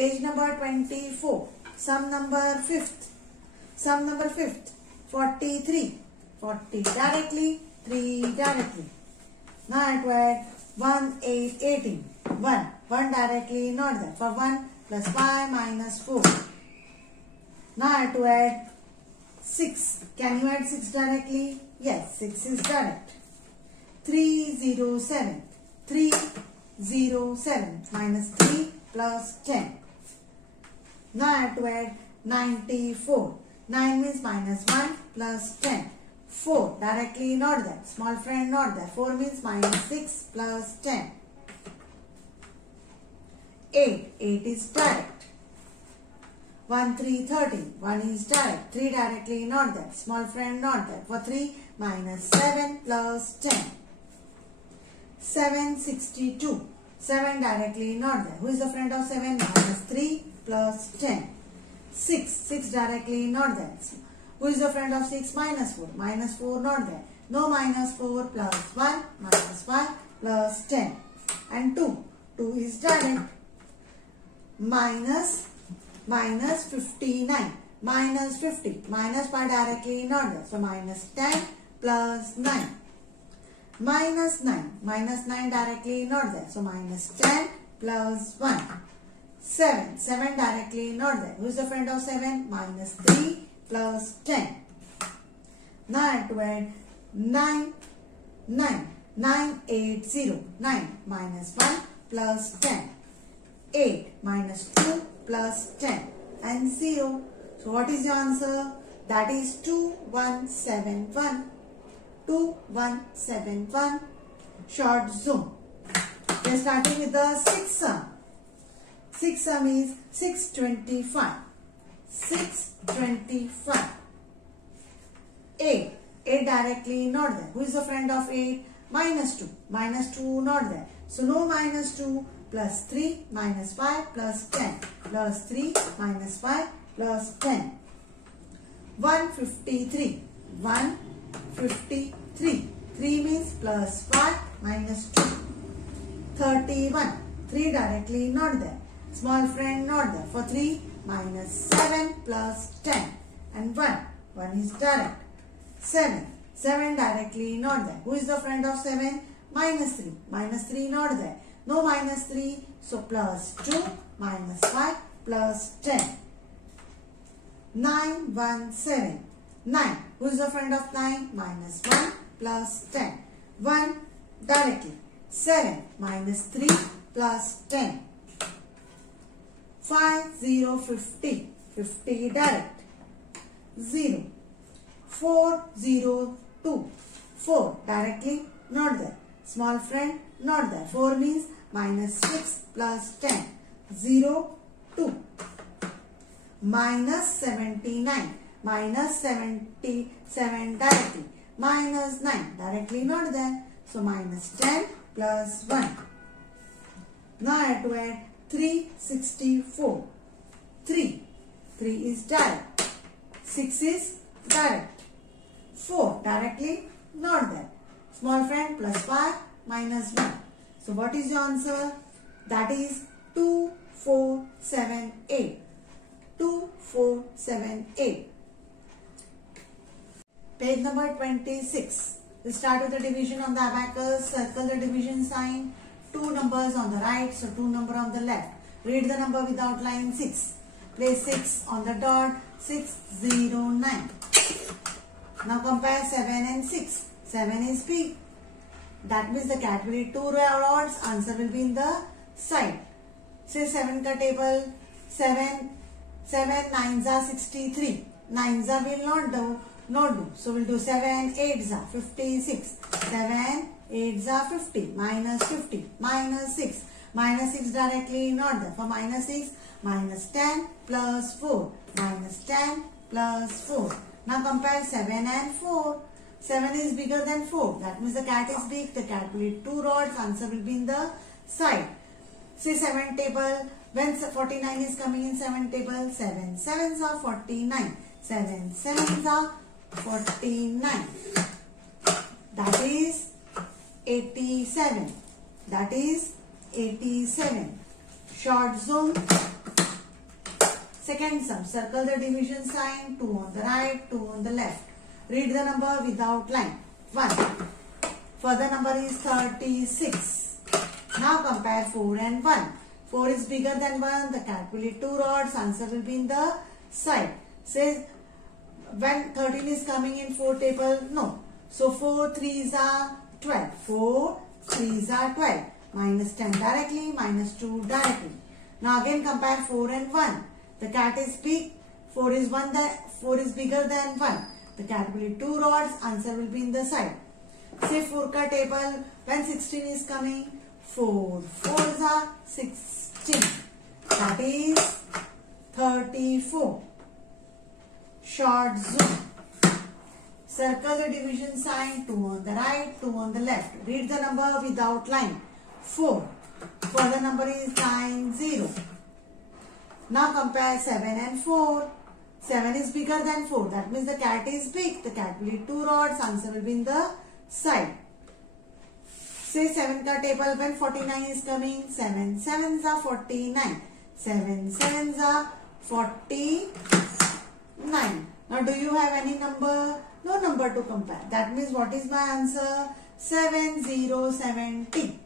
Page number 24. Sum number fifth. Sum number fifth. 43. 40 directly, 3 directly. Now I have to add 1, 8, 18. 1 directly, not there. For 1 plus 5 minus 4. Now I have to add 6. Can you add 6 directly? Yes, 6 is direct. 307. 307 minus 3 plus 10. Now I have to add 94. 9 means minus 1 plus 10. 4 directly not there. Small friend not there. 4 means minus 6 plus 10. 8. 8 is direct. 1, 3, 13. 1 is direct. 3 directly not there. Small friend not there. For 3 minus 7 plus 10. 7, 62. 7 directly not there. Who is the friend of 7? Minus 3 plus 10. 6 directly not there. Who is the friend of 6? Minus 4. Minus 4 not there. No minus 4 plus 1 minus 5 plus 10. And 2. 2 is direct. Minus 59. Minus 50. Minus 5 directly not there. So minus 10 plus 9. Minus 9. Minus 9 directly not there. So minus 10 plus 1. 7. 7 directly not there. Who is the friend of 7? Minus 3 plus 10. Now I have to add 9. 9, 8, 0. 9 minus 1 plus 10. 8 minus 2 plus 10. And 0. So what is the answer? That is 2171. 2171. Short zoom. We are starting with the sixth sum. Sixth sum is 625. 625. 8. 8 directly not there. Who is the friend of 8? Minus 2. Minus 2 not there. So no minus 2 plus 3 minus 5 plus 10. Plus 3 minus 5 plus 10. 153. 153. 3 means plus 5 minus 2. 31. 3 directly not there. Small friend not there. For 3 minus 7 plus 10. And 1. 1 is direct. 7. 7 directly not there. Who is the friend of 7? Minus 3. Minus 3 not there. No minus 3. So plus 2 minus 5 plus 10. 917. 9. Who is the friend of 9? Minus 1 plus 10. 1 directly. 7 minus 3 plus 10. 50. 50 direct. 0. 402. 4 directly not there. Small friend not there. 4 means minus 6 plus 10. 0, 2. Minus 79. Minus 77 directly. Minus 9 directly not there. So minus 10 plus 1. Now I have to add 364. 3 is direct. 6 is direct. 4 directly not there. Small friend plus 5 minus 1. So what is your answer? That is 2478. 2478. Page number 26. We start with the division on the abacus. Circle the division sign. 2 numbers on the right, so 2 number on the left. Read the number without line 6. Place 6 on the dot. 609. Now compare 7 and 6. 7 is big. That means the cat will eat 2 rods. Answer will be in the side. Say 7 ka table. 7 9s are 63. 9s are will not do. So we'll do 7 8s are 56. 7 8s are 50. Minus 50. Minus 6. Minus 6 directly not there. For minus 6, minus 10 plus 4. Minus 10 plus 4. Now compare 7 and 4. 7 is bigger than 4. That means the cat is big. The cat will eat 2 rods. Answer will be in the side. Say 7 table. When 49 is coming in 7 table, 7 7s are 49. 7 7s are 49. That is 87. That is 87. Short zoom. Second sum, circle the division sign, 2 on the right, 2 on the left. Read the number without line. 1. Further number is 36. Now compare 4 and 1. 4 is bigger than 1. The cat will eat 2 rods. Answer will be in the side. Says when 13 is coming in 4 table, no. So 4 3s are 12. 4 3s are 12. Minus 10 directly, minus 2 directly. Now again compare 4 and 1. The cat is big. 4 is bigger than 1. The cat will eat 2 rods. Answer will be in the side. Say 4 ka table. When 16 is coming, 4 4s are 16. That is 34. Short zoom. Circle the division sign, 2 on the right, 2 on the left. Read the number without line. 4. Further number is 9 0. Now compare 7 and 4. 7 is bigger than 4. That means the cat is big. The cat will eat 2 rods. Answer will be in the side. Say 7 ka table when 49 is coming. 7 7s are 49. 7 7s are 49. Now do you have any number? No number to compare. That means what is my answer? 7070.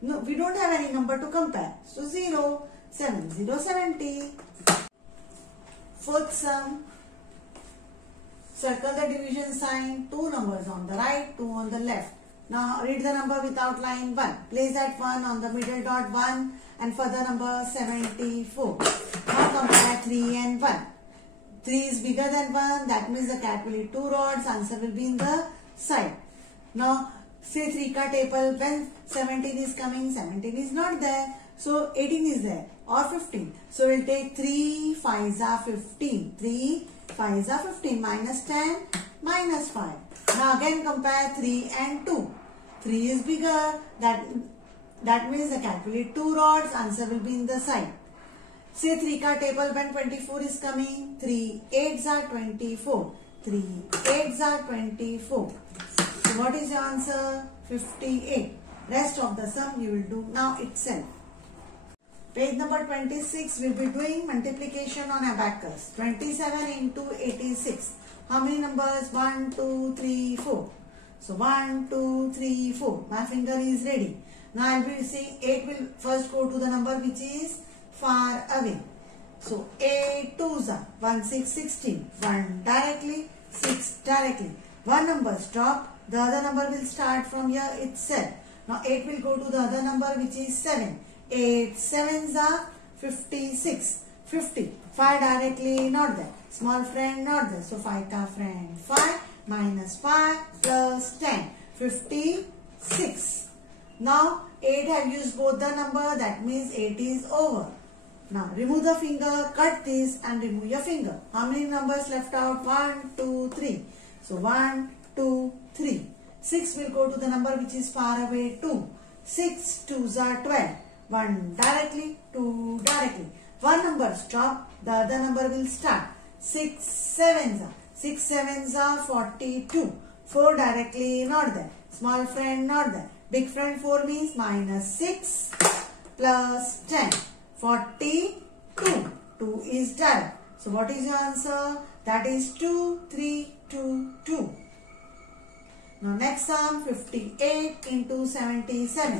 No, we don't have any number to compare. So 0. 7070. Fourth sum. Circle the division sign. 2 numbers on the right, 2 on the left. Now read the number without line 1. Place that 1 on the middle dot 1 and further number 74. Now compare 3 and 1. 3 is bigger than 1. That means the cat will eat 2 rods. Answer will be in the side. Now say 3 ka table. When 17 is coming, 17 is not there. So 18 is there or 15. So we'll take 3 5s are 15. 3 5s are 15. Minus 10, minus 5. Now again compare 3 and 2. 3 is bigger. That means the cat will eat 2 rods. Answer will be in the side. Say 3 ka table when 24 is coming. 3 8s are 24. 3 8s are 24. So what is your answer? 58. Rest of the sum you will do now itself. Page number 26, we will be doing multiplication on abacus. 27 into 86. How many numbers? 1, 2, 3, 4. So 1, 2, 3, 4. My finger is ready. Now I will be saying 8 will first go to the number which is far away. So 8 2s are 1 6 16. 1 directly, 6 directly. One number stop. The other number will start from here itself. Now 8 will go to the other number which is 7. 8 7s are 56. 50. 5 directly not there. Small friend not there. So 5 ka friend 5 minus 5 plus 10. 56. Now 8 have used both the number. That means 8 is over. Now remove the finger, cut this and remove your finger. How many numbers left out? 1, 2, 3. So 1, 2, 3. 6 will go to the number which is far away 2. 6 2s are 12. 1 directly, 2 directly. One number stop, the other number will start. 6 7s are 42. 4 directly not there. Small friend not there. Big friend 4 means minus 6 plus 10. 42. 2 is direct. So what is your answer? That is 2 3 2 2. Now next sum, 58 into 77.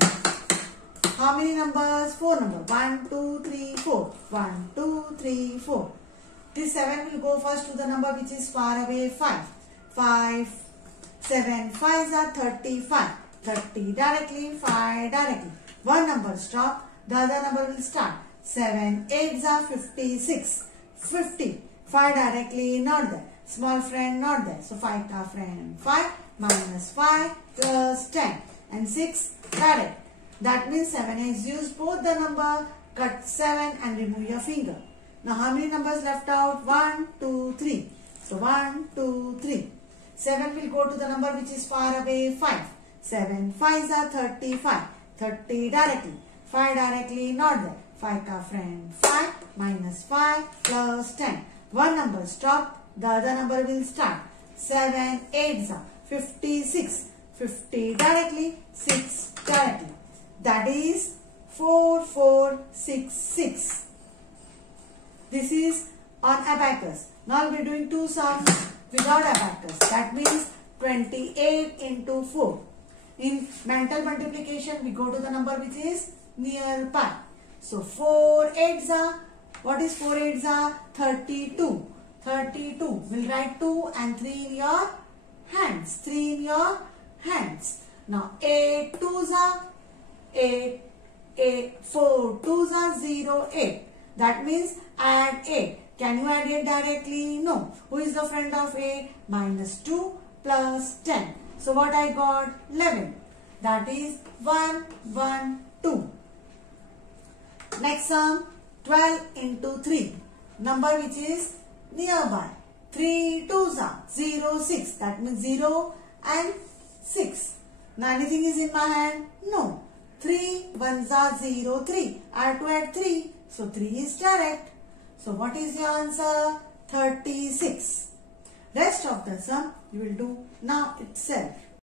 How many numbers? 4 numbers. 1 2 3 4. 1 2 3 4. This 7 will go first to the number which is far away 5. 5 7 5s are 35. 30 directly, 5 directly. One number stop, the other number will start. 7 8s are 56. 50. 5 directly not there. Small friend not there. So 5 ka friend 5 minus 5 plus 10 and 6 direct. That means 7 has used both the number. Cut 7 and remove your finger. Now how many numbers left out? 1 2 3. So 1 2 3. 7 will go to the number which is far away 5. 7 5s are 35. 30 directly. 5 directly not there. 5 ka friend 5 minus 5 plus 10. One number stop, the other number will start. 7 8s are 56. 50 directly, 6 directly. That is 4466. This is on abacus. Now we are doing two sums without abacus. That means 28 into 4. In mental multiplication, we go to the number which is near pi. So 4 8s are, what is 4 8s are? 32. 32. We'll write 2 and 3 in your hands. 3 in your hands. Now 8 2s are 8. 4 2s are 0 8. That means add 8. Can you add 8 directly? No. Who is the friend of 8? Minus 2 plus 10. So what I got? 11. That is 1 1 2. Next sum, 12 into 3. Number which is nearby. 3 2s are 0 6. That means 0 and 6. Now anything is in my hand? No. 3 1s are 0 3. I have to add 3. So 3 is direct. So what is your answer? 36. Rest of the sum you will do now itself.